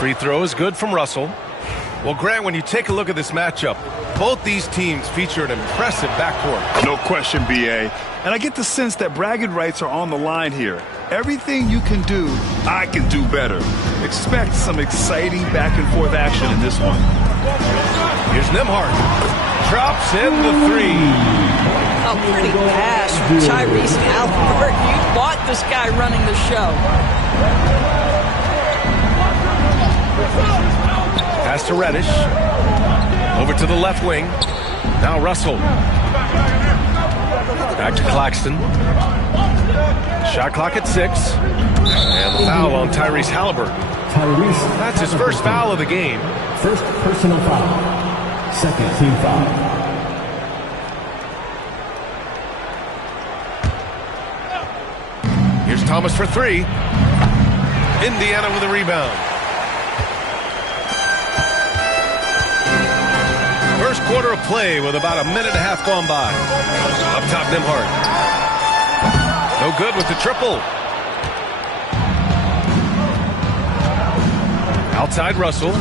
Free throw is good from Russell. Well, Grant, when you take a look at this matchup, both these teams feature an impressive backcourt. No question, B.A. And I get the sense that bragging rights are on the line here. Everything you can do, I can do better. Expect some exciting back-and-forth action in this one. Here's Nembhard. Drops in the three. A pretty pass from Tyrese Haliburton. You want this guy running the show. Pass to Reddish. Over to the left wing. Now Russell. Back to Claxton. Shot clock at 6. And the foul on Tyrese Haliburton. That's his first foul of the game. First personal foul. Second team foul. Here's Thomas for 3. Indiana with a rebound. First quarter of play with about a minute and a half gone by. Up top, Nembhard. No good with the triple. Outside Russell.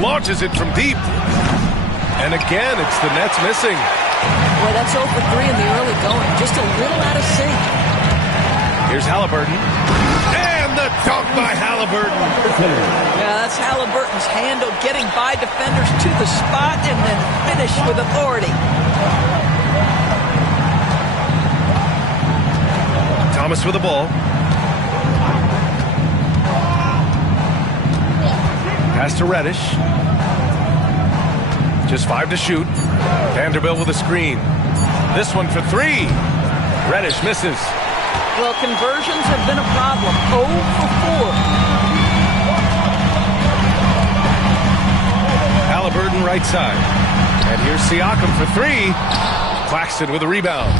Launches it from deep. And again, it's the Nets missing. Boy, that's 0 for 3 in the early going. Just a little out of sync. Here's Haliburton. And the dunk by Haliburton. Yeah, that's Haliburton's handle, getting by defenders to the spot and then finish with authority. Thomas with the ball. Pass to Reddish. Just 5 to shoot. Vanderbilt with a screen. This one for 3. Reddish misses. Well, conversions have been a problem. 0 for 4. Haliburton right side. And here's Siakam for 3. Claxton with a rebound.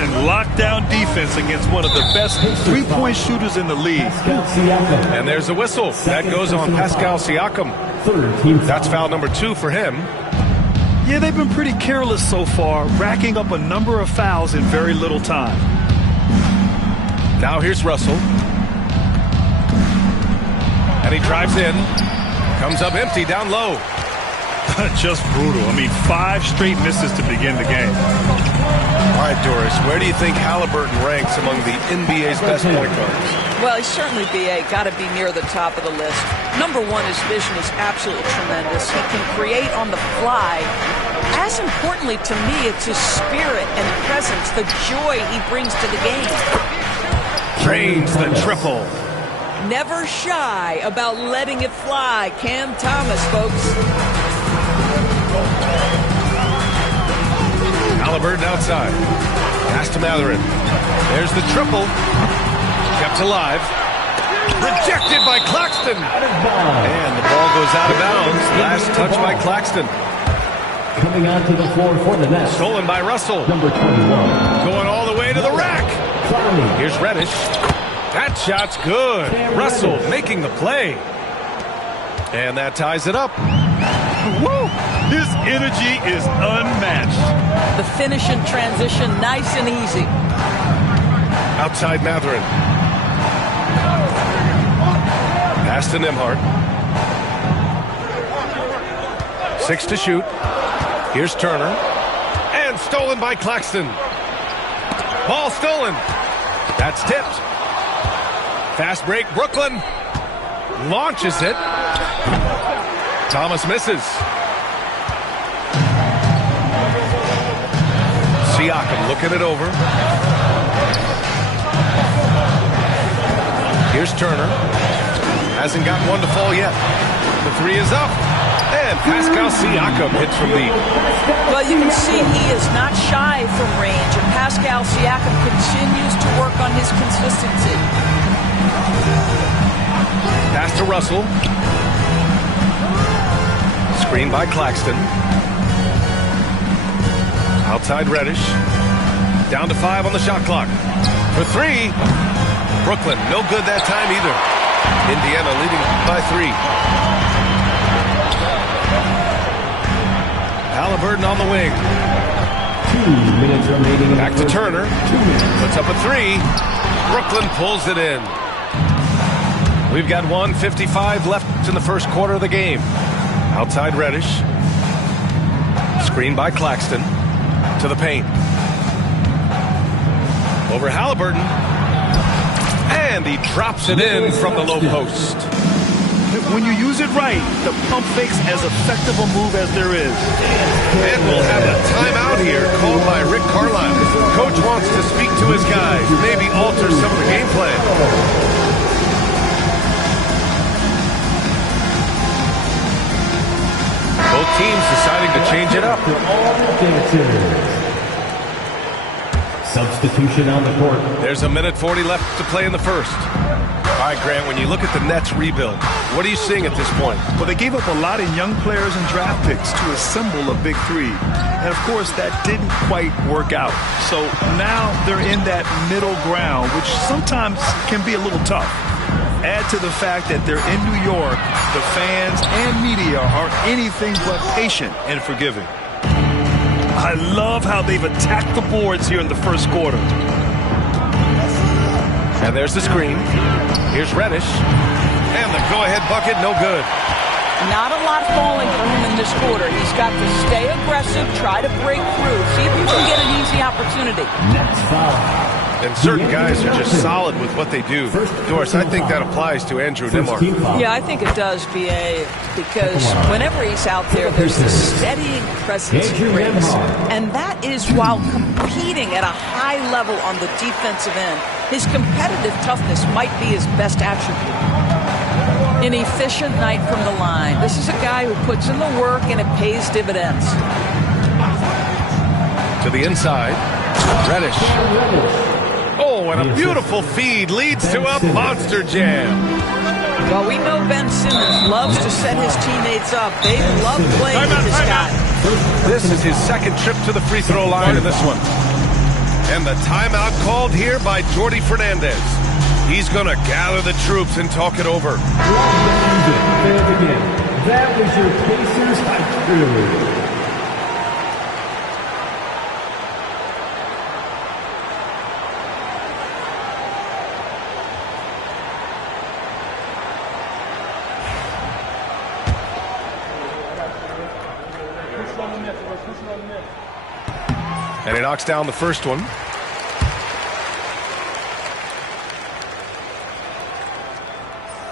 And lockdown defense against one of the best three-point shooters in the league. And there's a whistle. That goes on Pascal Siakam. That's foul number 2 for him. Yeah, they've been pretty careless so far, racking up a number of fouls in very little time. Now here's Russell. And he drives in. Comes up empty down low. Just brutal. I mean, 5 straight misses to begin the game. All right, Doris, where do you think Haliburton ranks among the NBA's best point guards? Well, he's certainly, B.A., got to be near the top of the list. Number 1, his vision is absolutely tremendous. He can create on the fly. As importantly to me, it's his spirit and presence, the joy he brings to the game. Drains the triple. Never shy about letting it fly. Cam Thomas, folks. Haliburton outside. Pass to Mathurin. There's the triple. Kept alive. Rejected by Claxton. And the ball goes out of bounds. Last touch by Claxton. Coming onto the floor for the Nets. Stolen by Russell. Number 21. Going all the way to the rack. Here's Reddish. That shot's good. Russell making the play. And that ties it up. Woo! His energy is unmatched. The finish in transition, nice and easy. Outside Mathurin. Pass to Nembhard. 6 to shoot. Here's Turner. And stolen by Claxton. Ball stolen. That's tipped. Fast break, Brooklyn. Launches it. Thomas misses. Siakam looking it over. Here's Turner. Hasn't got one to fall yet. The 3 is up. And Pascal Siakam hits from deep. Well, you can see he is not shy from range, and Pascal Siakam continues to work on his consistency. Pass to Russell. Screen by Claxton. Outside Reddish. Down to 5 on the shot clock. For 3. Brooklyn, no good that time either. Indiana leading by 3. Haliburton on the wing. 2 minutes remaining. Back to Turner. Puts up a three. Brooklyn pulls it in. We've got 1:55 left in the first quarter of the game. Outside Reddish. Screen by Claxton. To the paint. Over Halliburton. And he drops it in from the low post. When you use it right, the pump fake's as effective a move as there is. And we'll have a timeout here called by Rick Carlisle. Coach wants to speak to his guys, maybe alter some of the game plan. Both teams deciding to change it up. Substitution on the court. There's 1:40 left to play in the first. All right, Grant, when you look at the Nets rebuild, what are you seeing at this point? Well, they gave up a lot of young players and draft picks to assemble a big three. And, of course, that didn't quite work out. So now they're in that middle ground, which sometimes can be a little tough. Add to the fact that they're in New York, the fans and media are anything but patient and forgiving. I love how they've attacked the boards here in the first quarter. And there's the screen. Here's Reddish. And the go-ahead bucket, no good. Not a lot falling for him in this quarter. He's got to stay aggressive, try to break through, see if he can get an easy opportunity. Next foul. And certain guys are just solid with what they do. Doris, I think that applies to Andrew Nembhard. Yeah, I think it does, B.A., because whenever he's out there, there's this steadying presence he brings. And that is while competing at a high level on the defensive end. His competitive toughness might be his best attribute. An efficient night from the line. This is a guy who puts in the work and it pays dividends. To the inside, Reddish. Oh, and a beautiful feed leads to a monster jam. Well, we know Ben Simmons loves to set his teammates up. They love playing with this guy. This is his second trip to the free throw line in this one. And the timeout called here by Jordi Fernandez. He's going to gather the troops and talk it over. That was your Pacers high crew. And he knocks down the first one.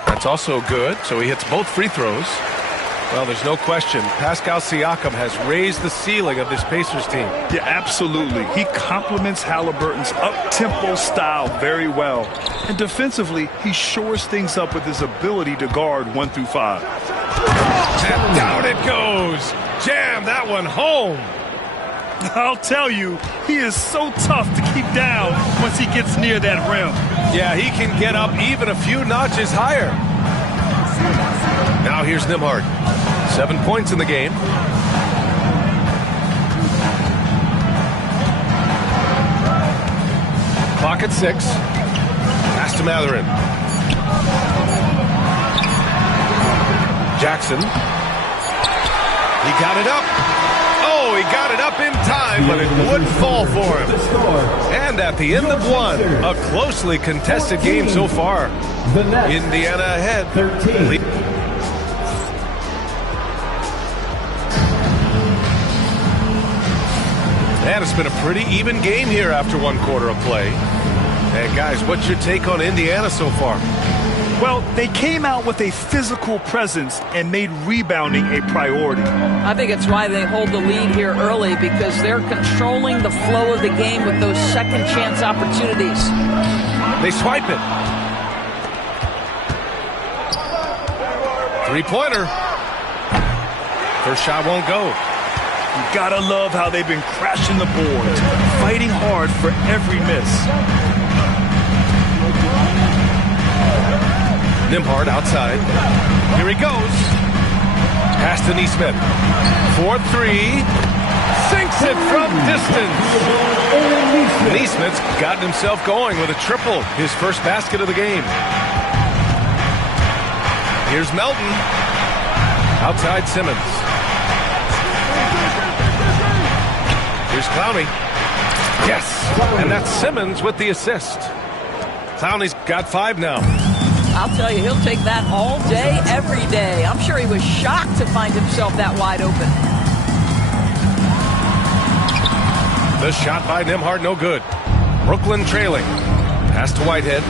That's also good, so he hits both free throws. Well, there's no question. Pascal Siakam has raised the ceiling of this Pacers team. Yeah, absolutely. He complements Halliburton's up-tempo style very well. And defensively, he shores things up with his ability to guard 1 through 5. And down it goes. Jam that one home. I'll tell you, he is so tough to keep down once he gets near that rim. Yeah, he can get up even a few notches higher. Now here's Nembhard. 7 points in the game. Clock at 6. Pass to Mathurin. Jackson. He got it up. Oh, he got it up in time, but it wouldn't fall for him. And at the end of one, a closely contested game so far. Indiana ahead. 13. And it's been a pretty even game here after 1 quarter of play. And guys, what's your take on Indiana so far? Well, they came out with a physical presence and made rebounding a priority. I think it's why they hold the lead here early, because they're controlling the flow of the game with those second chance opportunities. They swipe it. Three-pointer. First shot won't go. You gotta love how they've been crashing the boards, fighting hard for every miss. Nembhard outside. Here he goes. Pass to Nesmith. 4-3. Sinks it from distance. Nesmith's gotten himself going with a triple. His first basket of the game. Here's Melton. Outside Simmons. Here's Clowney. Yes, and that's Simmons with the assist. Clowney's got 5 now. I'll tell you, he'll take that all day, every day. I'm sure he was shocked to find himself that wide open. The shot by Nembhard, no good. Brooklyn trailing. Pass to Whitehead.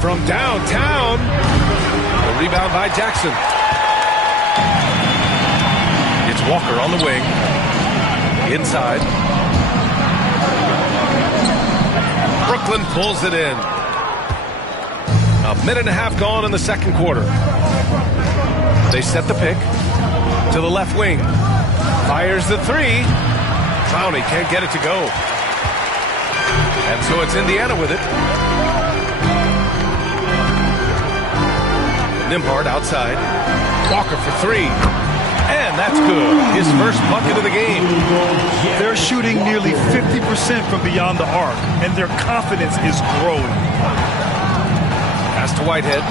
From downtown. The rebound by Jackson. It's Walker on the wing. Inside. Brooklyn pulls it in. A minute and a half gone in the second quarter. They set the pick to the left wing. Fires the 3. Clowney can't get it to go. And so it's Indiana with it. Nembhard outside. Walker for 3. And that's good. His first bucket of the game. They're shooting nearly 50% from beyond the arc, and their confidence is growing. Pass to Whitehead.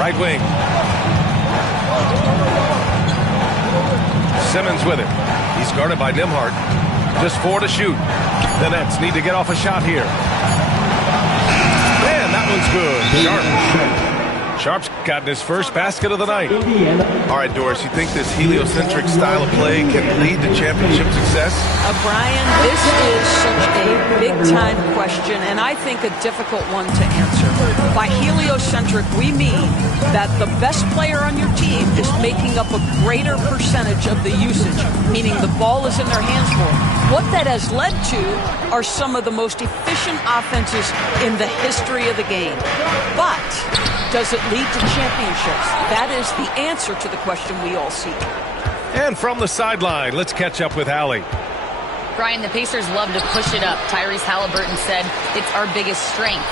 Right wing. Simmons with it. He's guarded by Nembhard. Just 4 to shoot. The Nets need to get off a shot here. Man, that one's good. Sharp. Sharp's gotten his first basket of the night. All right, Doris, you think this heliocentric style of play can lead to championship success? Brian, this is such a big-time question, and I think a difficult one to answer. By heliocentric, we mean that the best player on your team is making up a greater percentage of the usage, meaning the ball is in their hands more. What that has led to are some of the most efficient offenses in the history of the game. But does it lead to championships? That is the answer to the question we all seek. And from the sideline, let's catch up with Allie. Brian, the Pacers love to push it up. Tyrese Halliburton said, it's our biggest strength.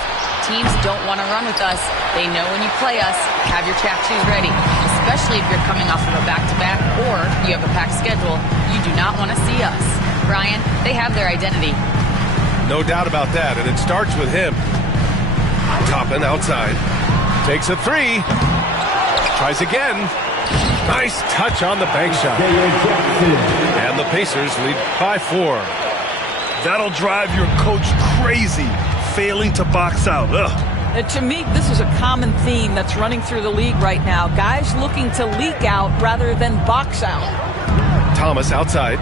Teams don't want to run with us. They know when you play us, have your track shoes ready, especially if you're coming off of a back-to-back or you have a packed schedule. You do not want to see us. Brian, they have their identity. No doubt about that, and it starts with him. Toppin outside. Takes a 3. Tries again. Nice touch on the bank shot. And the Pacers lead by 4. That'll drive your coach crazy, failing to box out. Ugh. And to me, this is a common theme that's running through the league right now. Guys looking to leak out rather than box out. Thomas outside.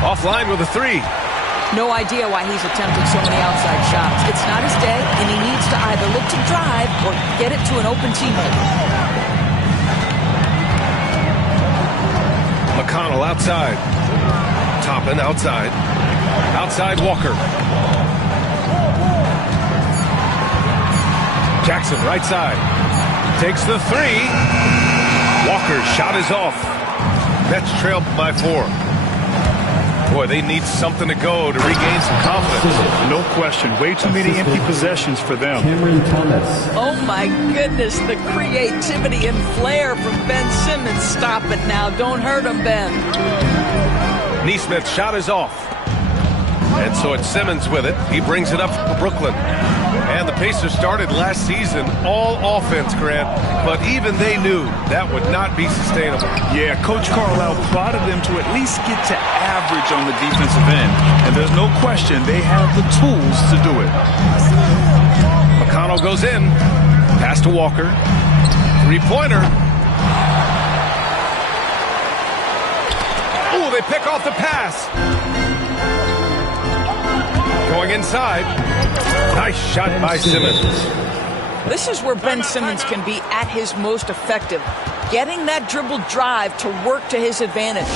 Offline with a 3. No idea why he's attempted so many outside shots. It's not his day, and he needs to either look to drive or get it to an open teammate. McConnell outside. Toppin outside. Outside Walker. Jackson right side. Takes the 3. Walker's shot is off. Nets trail by 4. Boy, they need something to go to regain some confidence. No question. Way too many empty possessions for them. Cameron Thomas. Oh, my goodness. The creativity and flair from Ben Simmons. Stop it now. Don't hurt him, Ben. Neesmith's shot is off. And so it's Simmons with it. He brings it up for Brooklyn. And the Pacers started last season all offense, Grant, but even they knew that would not be sustainable. Yeah, Coach Carlisle prodded them to at least get to average on the defensive end. And there's no question they have the tools to do it. McConnell goes in. Pass to Walker. 3-pointer. Ooh, they pick off the pass. Going inside. Nice shot by Simmons. This is where Ben Simmons can be at his most effective. Getting that dribble drive to work to his advantage.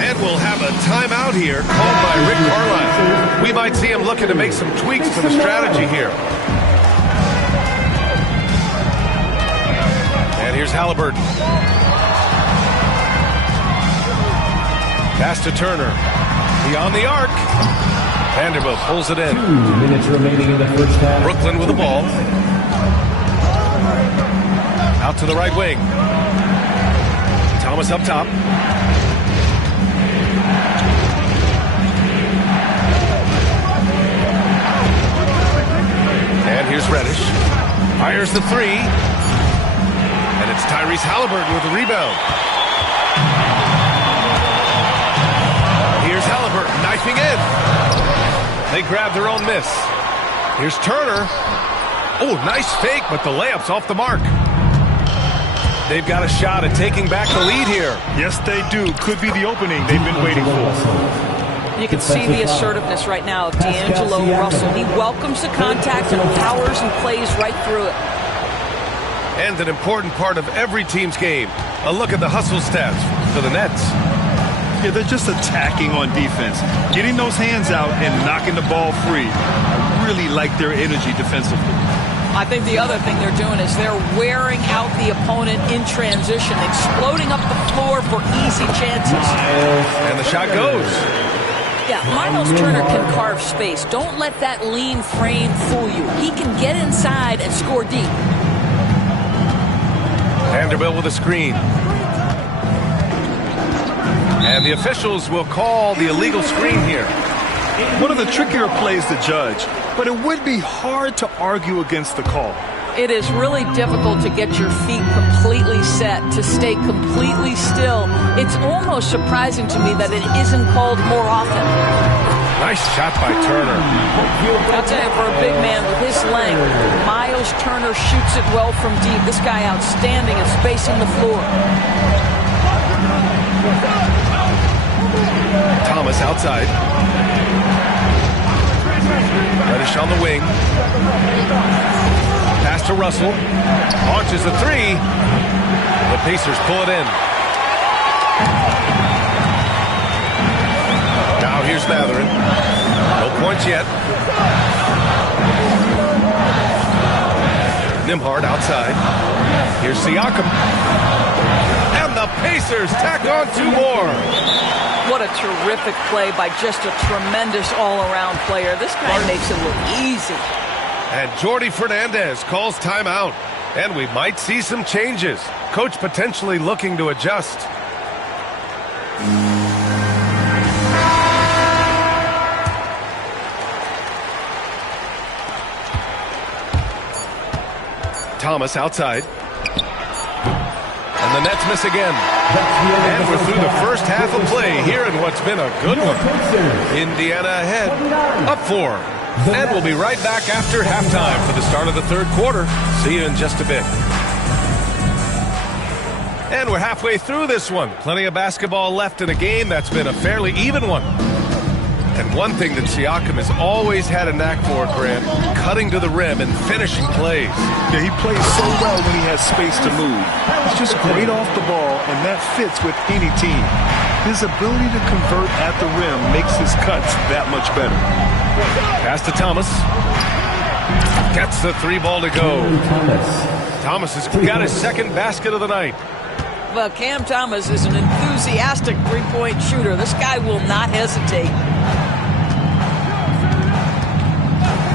And we'll have a timeout here called by Rick Carlisle. We might see him looking to make some tweaks to the strategy here. And here's Halliburton. Pass to Turner. Beyond the arc. Vanderbilt pulls it in. 2 minutes remaining in the first half. Brooklyn with the ball. Out to the right wing. Thomas up top. And here's Reddish. Fires the 3. And it's Tyrese Halliburton with the rebound. knifing in. They grab their own miss. Here's Turner. Oh, nice fake, but the layup's off the mark. They've got a shot at taking back the lead here. Yes, they do. Could be the opening they've been waiting for. You can see the assertiveness right now of D'Angelo Russell. He welcomes the contact and powers and plays right through it. And an important part of every team's game. A look at the hustle stats for the Nets. Yeah, they're just attacking on defense. Getting those hands out and knocking the ball free. I really like their energy defensively. I think the other thing they're doing is they're wearing out the opponent in transition, exploding up the floor for easy chances. And the shot goes. Yeah, Miles Turner can carve space. Don't let that lean frame fool you. He can get inside and score deep. Vanderbilt with a screen. And the officials will call the illegal screen here. One of the trickier plays to judge, but it would be hard to argue against the call. It is really difficult to get your feet completely set, to stay completely still. It's almost surprising to me that it isn't called more often. Nice shot by Turner. I'll tell you, for a big man with his length, Miles Turner shoots it well from deep. This guy outstanding at spacing the floor. Thomas outside. Reddish on the wing. Pass to Russell. Launches a three. The Pacers pull it in. Now here's Mathurin. No points yet. Nembhard outside. Here's Siakam. And the Pacers tack on 2 more. What a terrific play by just a tremendous all-around player. This guy makes it look easy. And Jordi Fernandez calls timeout. And we might see some changes. Coach potentially looking to adjust. Thomas outside. And the Nets miss again. And we're through the first half of play here in what's been a good one. Indiana ahead, up 4. And we'll be right back after halftime for the start of the third quarter. See you in just a bit. And we're halfway through this one. Plenty of basketball left in a game that's been a fairly even one. And one thing that Siakam has always had a knack for, Grant, cutting to the rim and finishing plays. Yeah, he plays so well when he has space to move. He's just great off the ball, and that fits with any team. His ability to convert at the rim makes his cuts that much better. Pass to Thomas. Gets the 3 ball to go. Thomas has got his second basket of the night. Well, Cam Thomas is an enthusiastic three-point shooter. This guy will not hesitate.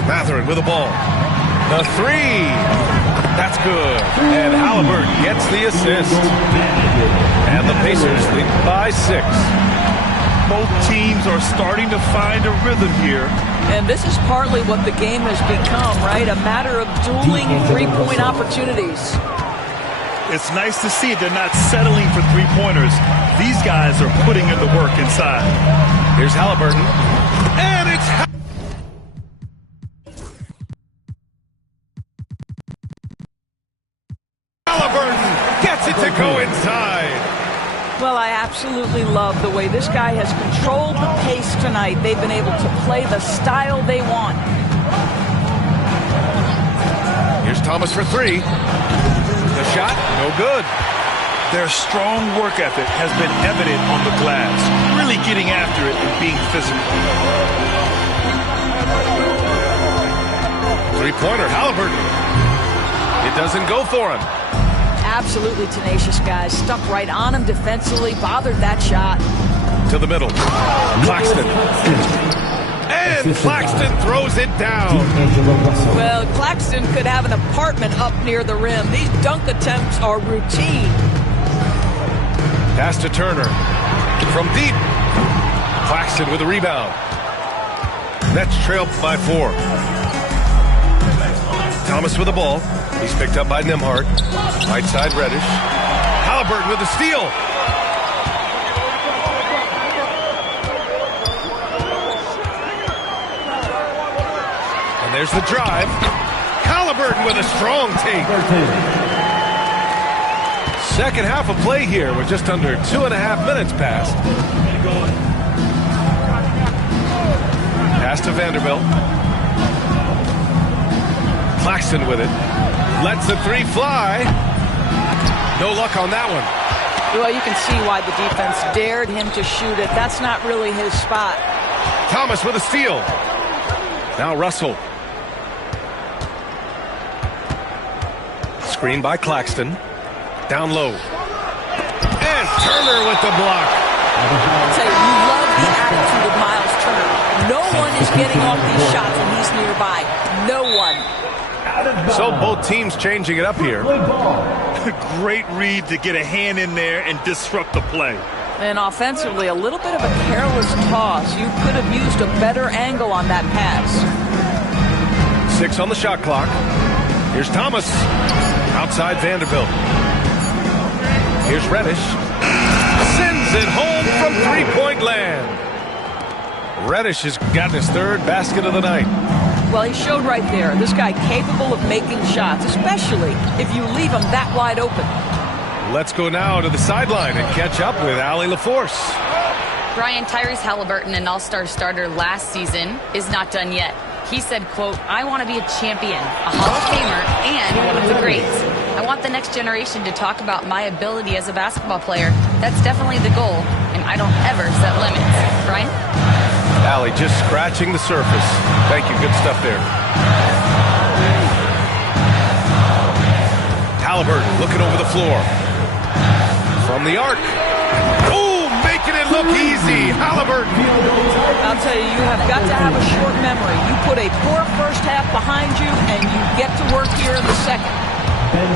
Mathurin with the ball. The 3. That's good. And Halliburton gets the assist. And the Pacers lead by 6. Both teams are starting to find a rhythm here. And this is partly what the game has become, right? A matter of dueling three-point opportunities. It's nice to see they're not settling for three-pointers. These guys are putting in the work inside. Here's Halliburton. And it's Halliburton gets it to go inside. Well, I absolutely love the way this guy has controlled the pace tonight. They've been able to play the style they want. Here's Thomas for 3. The shot, no good. Their strong work ethic has been evident on the glass, really getting after it and being physical. Three-pointer, Halliburton. It doesn't go for him. Absolutely tenacious guys. Stuck right on him defensively, bothered that shot. To the middle. Claxton. And Claxton throws it down. Well, Claxton could have an apartment up near the rim. These dunk attempts are routine. Pass to Turner. From deep. Claxton with a rebound. Nets trail by 4. Thomas with the ball. He's picked up by Nembhard. Right side, Reddish. Halliburton with the steal. And there's the drive. Halliburton with a strong take. Second half of play here with just under 2.5 minutes passed. Pass to Vanderbilt. Claxton with it. Lets the three fly. No luck on that one. Well, you can see why the defense dared him to shoot it. That's not really his spot. Thomas with a steal. Now Russell. Screen by Claxton. Down low. And Turner with the block. I'll tell you, you love the attitude of Miles Turner. No one is getting off these shots when he's nearby. No one. So both teams changing it up here. Great read to get a hand in there and disrupt the play. And offensively, a little bit of a careless toss. You could have used a better angle on that pass. 6 on the shot clock. Here's Thomas. Outside Vanderbilt. Here's Reddish. Sends it home from three-point land. Reddish has gotten his third basket of the night. Well, he showed right there. This guy capable of making shots, especially if you leave him that wide open. Let's go now to the sideline and catch up with Allie LaForce. Brian, Tyrese Halliburton, an all-star starter last season, is not done yet. He said, quote, "I want to be a champion, a Hall of Famer, and one of the greats. I want the next generation to talk about my ability as a basketball player. That's definitely the goal, and I don't ever set limits." Brian? Allie just scratching the surface. Thank you. Good stuff there. Halliburton looking over the floor. From the arc. Oh, making it look easy. Halliburton. I'll tell you, you have got to have a short memory. You put a poor first half behind you, and you get to work here in the second.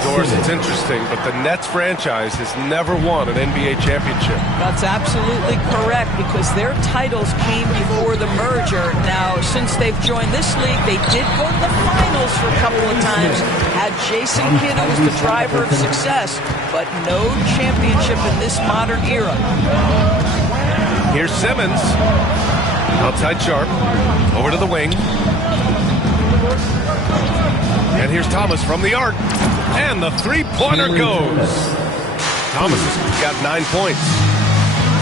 Doris, it's interesting, but the Nets franchise has never won an NBA championship. That's absolutely correct, because their titles came before the merger. Now, since they've joined this league, they did go to the finals for a couple of times. Had Jason Kidd, who was the driver of success, but no championship in this modern era. Here's Simmons. Outside Sharp. Over to the wing. And here's Thomas from the arc. And the three-pointer goes. Thomas has got 9 points.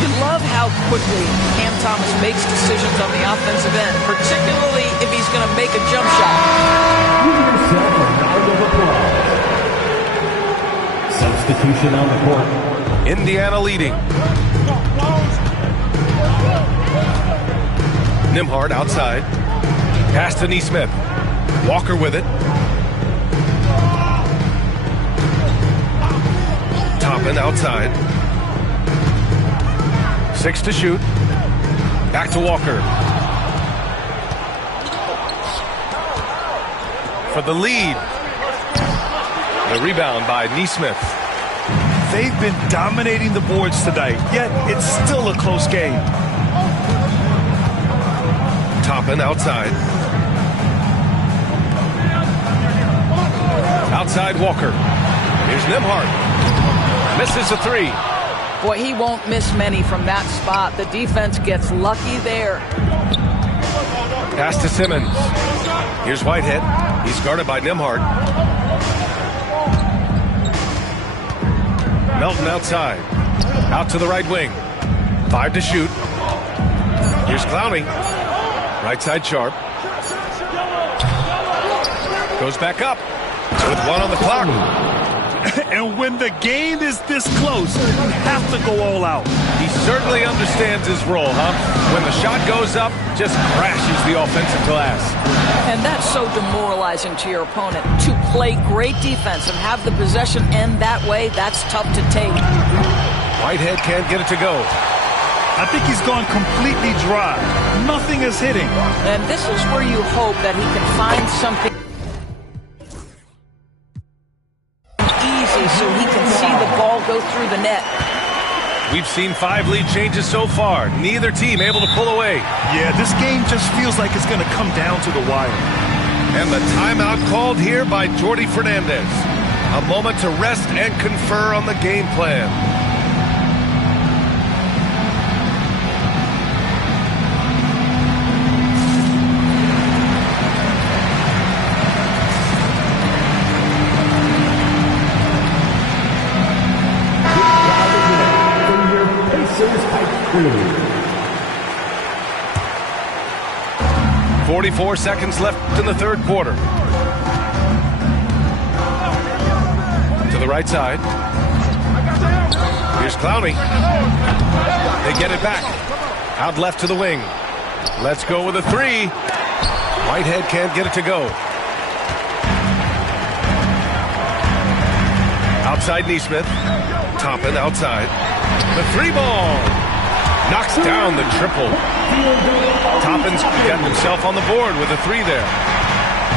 You love how quickly Cam Thomas makes decisions on the offensive end, particularly if he's going to make a jump shot. Substitution on the court. Indiana leading. Nembhard outside. Pass to Nesmith. Walker with it. Toppin outside. 6 to shoot. Back to Walker. For the lead. The rebound by Nesmith. They've been dominating the boards tonight, yet it's still a close game. Toppin outside. Outside Walker. Here's Nembhard. Misses a three. Boy, he won't miss many from that spot. The defense gets lucky there. Pass to Simmons. Here's Whitehead. He's guarded by Nembhard. Melton outside. Out to the right wing. 5 to shoot. Here's Clowney. Right side Sharp. Goes back up. With 1 on the clock. And when the game is this close, you have to go all out. He certainly understands his role, huh? When the shot goes up, just crashes the offensive glass. And that's so demoralizing to your opponent. To play great defense and have the possession end that way, that's tough to take. Whitehead can't get it to go. I think he's gone completely dry. Nothing is hitting. And this is where you hope that he can find something easy so he can see the ball go through the net. We've seen 5 lead changes so far. Neither team able to pull away. Yeah, this game just feels like it's going to come down to the wire. And the timeout called here by Jordi Fernandez. A moment to rest and confer on the game plan. 44 seconds left in the third quarter. To the right side. Here's Clowney. They get it back. Out left to the wing. Let's go with a three. Whitehead can't get it to go. Outside Neesmith. Toppin outside. The three ball. Knocks down the triple. Toppin's got himself on the board with a three there.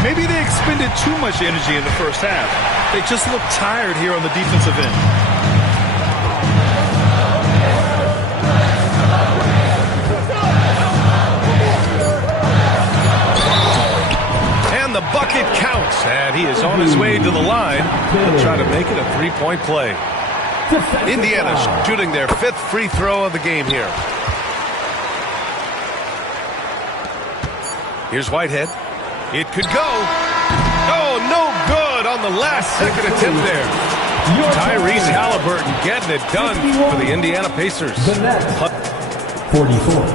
Maybe they expended too much energy in the first half. They just look tired here on the defensive end. And the bucket counts, and he is on his way to the line to try to make it a three-point play. Indiana shooting their 5th free throw of the game here. Here's Whitehead. It could go. Oh, no good on the last second attempt there. Tyrese Halliburton getting it done for the Indiana Pacers. 44.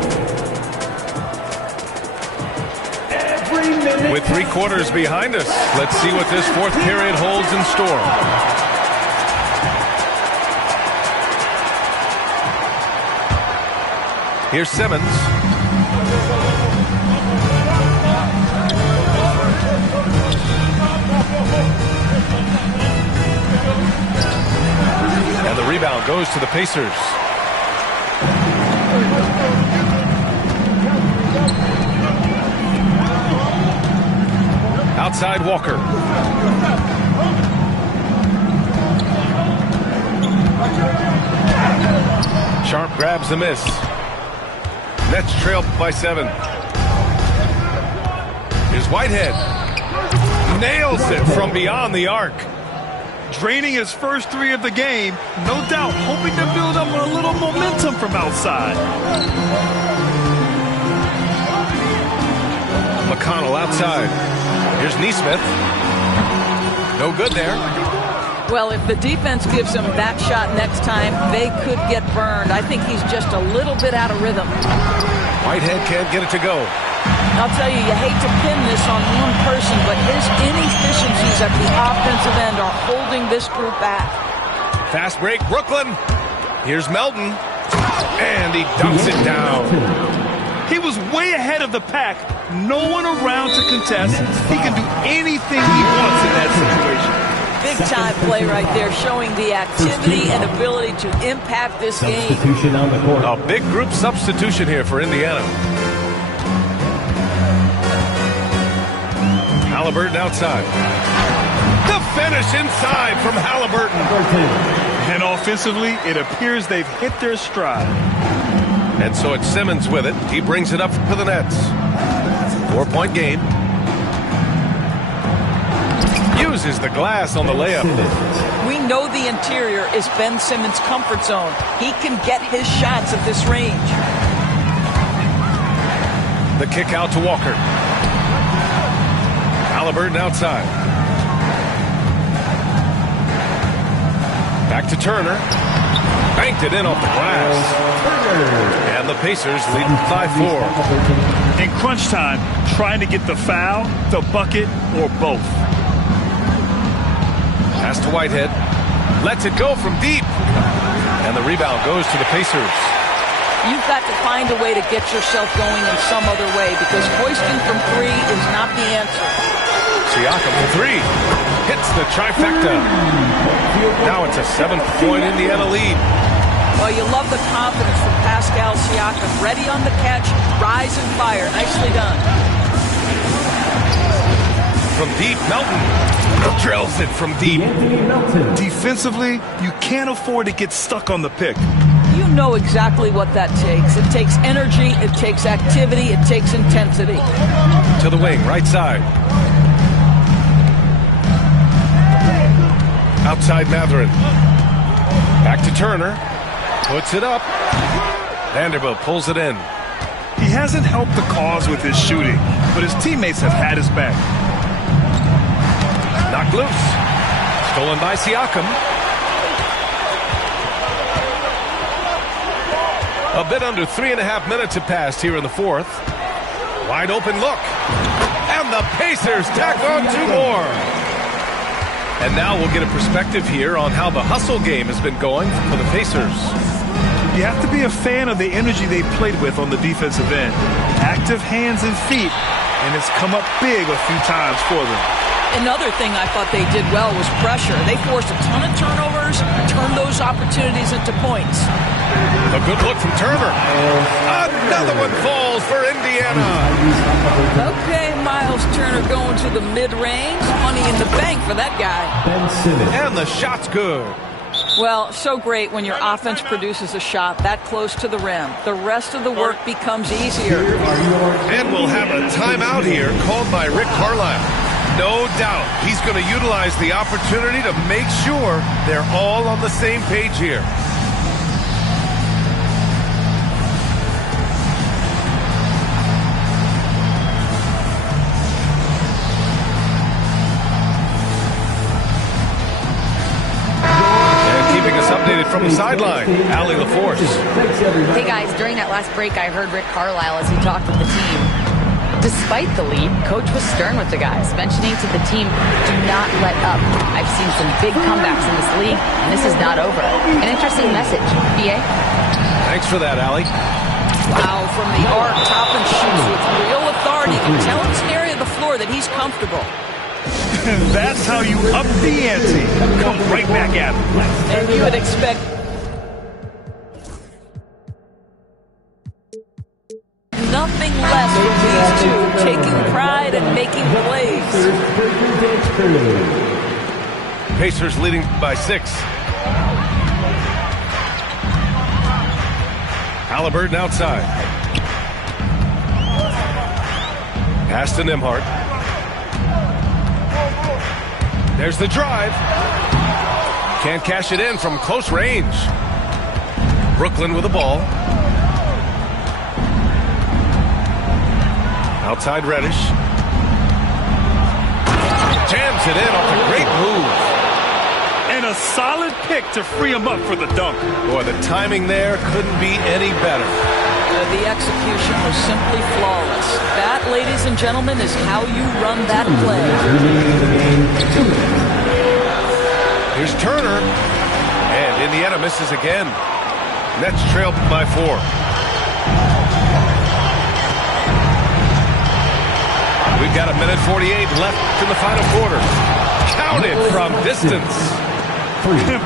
With 3 quarters behind us, let's see what this 4th period holds in store. Here's Simmons. And the rebound goes to the Pacers. Outside Walker. Sharp grabs the miss. Nets trail by 7. Here's Whitehead. Nails it from beyond the arc. Draining his first 3 of the game, no doubt hoping to build up a little momentum from outside. McConnell outside. Here's Neesmith. No good there. Well, if the defense gives him that shot next time, they could get burned. I think he's just a little bit out of rhythm. Whitehead can't get it to go. I'll tell you, you hate to pin this on one person, but his inefficiencies at the offensive end are holding this group back. Fast break, Brooklyn. Here's Melton. And he dumps it down. He was way ahead of the pack. No one around to contest. He can do anything he wants in that situation. Big-time play right there, showing the activity and ability to impact this game. Substitution on the court. A big group substitution here for Indiana. Halliburton outside. The finish inside from Halliburton. And offensively, it appears they've hit their stride. And so it's Simmons with it. He brings it up for the Nets. 4-point game. Uses the glass on the layup. We know the interior is Ben Simmons' comfort zone. He can get his shots at this range. The kick out to Walker. Halliburton outside. Back to Turner. Banked it in off the glass. And the Pacers lead by 4. In crunch time, trying to get the foul, the bucket, or both. Pass to Whitehead. Lets it go from deep. And the rebound goes to the Pacers. You've got to find a way to get yourself going in some other way, because hoisting from 3 is not the answer. Siakam for 3. Hits the trifecta. Now it's a 7-point Indiana lead. Well, you love the confidence from Pascal Siakam. Ready on the catch, rise and fire. Nicely done. From deep, Melton drills it from deep. Defensively, you can't afford to get stuck on the pick. You know exactly what that takes. It takes energy, it takes activity, it takes intensity. To the wing, right side. Outside Mathurin. Back to Turner. Puts it up. Vanderbilt pulls it in. He hasn't helped the cause with his shooting, but his teammates have had his back. Knocked loose. Stolen by Siakam. A bit under 3.5 minutes have passed here in the 4th. Wide open look. And the Pacers tack on 2 more. And now we'll get a perspective here on how the hustle game has been going for the Pacers. You have to be a fan of the energy they played with on the defensive end. Active hands and feet, and it's come up big a few times for them. Another thing I thought they did well was pressure. They forced a ton of turnovers, turned those opportunities into points. A good look from Turner. Another one falls for Indiana. Okay, Miles Turner going to the mid-range. Money in the bank for that guy. Ben Simmons. And the shot's good. Well, so great when your offense produces a shot that close to the rim. The rest of the work becomes easier. And we'll have a timeout here called by Rick Carlisle. No doubt he's going to utilize the opportunity to make sure they're all on the same page here. And keeping us updated from the sideline, Allie LaForce. Hey guys, during that last break, I heard Rick Carlisle as he talked with the team. Despite the lead, Coach was stern with the guys, mentioning to the team, do not let up. I've seen some big comebacks in this league, and this is not over. An interesting message. BA? Thanks for that, Allie. Wow, from the arc, Toppin shoots with real authority. You can tell in this area of the floor that he's comfortable. That's how you up the ante. Come right back at him. And you would expect nothing less from these two, taking pride and making plays. Pacers leading by 6. Halliburton outside. Pass to Nembhard. There's the drive. Can't cash it in from close range. Brooklyn with the ball. Outside Reddish. Jams it in off a great move. And a solid pick to free him up for the dunk. Boy, the timing there couldn't be any better. The execution was simply flawless. That, ladies and gentlemen, is how you run that play. Here's Turner. And Indiana misses again. Nets trailed by 4. We've got 1:48 left in the final quarter. Counted from distance.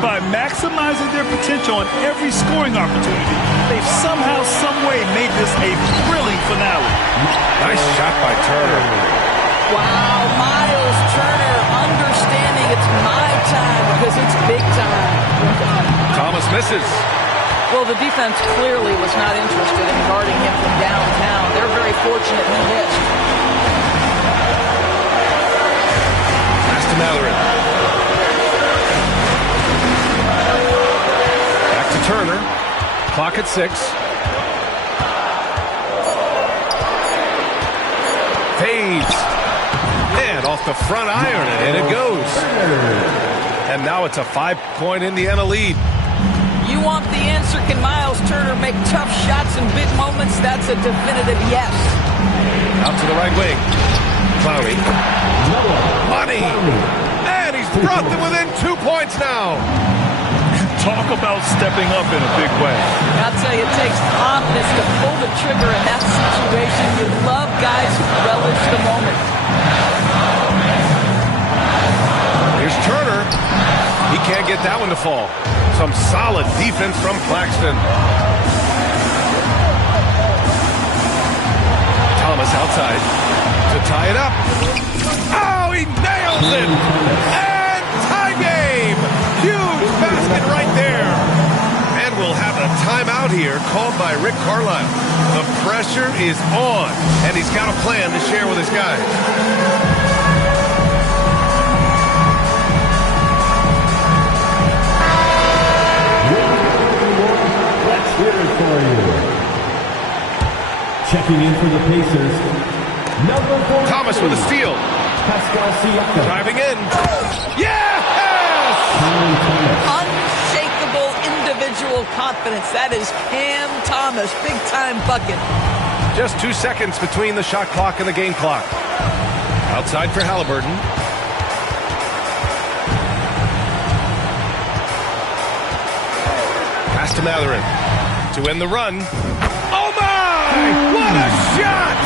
By maximizing their potential on every scoring opportunity, they've somehow, someway made this a thrilling finale. Nice shot by Turner. Wow, Miles Turner understanding it's my time because it's big time. Thomas misses. Well, the defense clearly was not interested in guarding him from downtown. They're very fortunate he missed. Pass to Mathurin. Back to Turner. Clock at 6. Fades. And off the front iron, and it goes. And now it's a 5-point Indiana lead. You want the answer, can Miles Turner make tough shots in big moments? That's a definitive yes. Out to the right wing. Clowney. Money. And he's brought them within 2 points now. Talk about stepping up in a big way. I'll tell you, it takes confidence to pull the trigger in that situation. You love guys who relish the moment. Here's Turner. He can't get that one to fall. Some solid defense from Claxton. Thomas outside to tie it up. Oh, he nails it! And tie game! Huge basket right there. And we'll have a timeout here called by Rick Carlisle. The pressure is on, and he's got a plan to share with his guys. Let's hear it for you. Checking in for the Pacers, number 4. Thomas with a steal. Pascal Siakam. Driving in. Yes! Unshakable individual confidence. That is Cam Thomas. Big time bucket. Just 2 seconds between the shot clock and the game clock. Outside for Halliburton. Pass to Mathurin to end the run. Oh my! What a shot!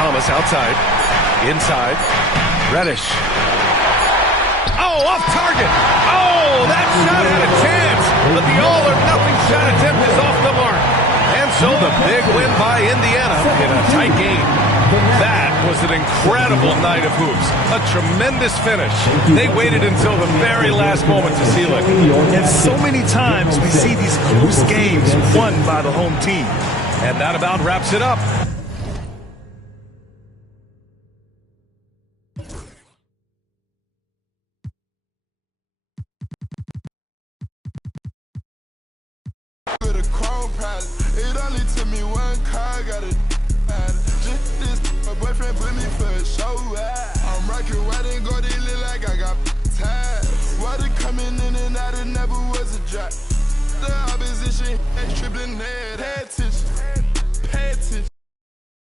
Thomas outside. Inside. Reddish. Oh, off target. Oh, that shot had a chance. But the all-or-nothing shot attempt is off the mark. And so the big win by Indiana in a tight game. That was an incredible night of hoops. A tremendous finish. They waited until the very last moment to seal it. And so many times we see these close games won by the home team. And that about wraps it up. With a chrome palette, it only took me one car, got a just this, my boyfriend put me for a show. I'm rocking white and gold, it look like I got ties. Water coming in and out, it never was a drop. The opposition, tripling head.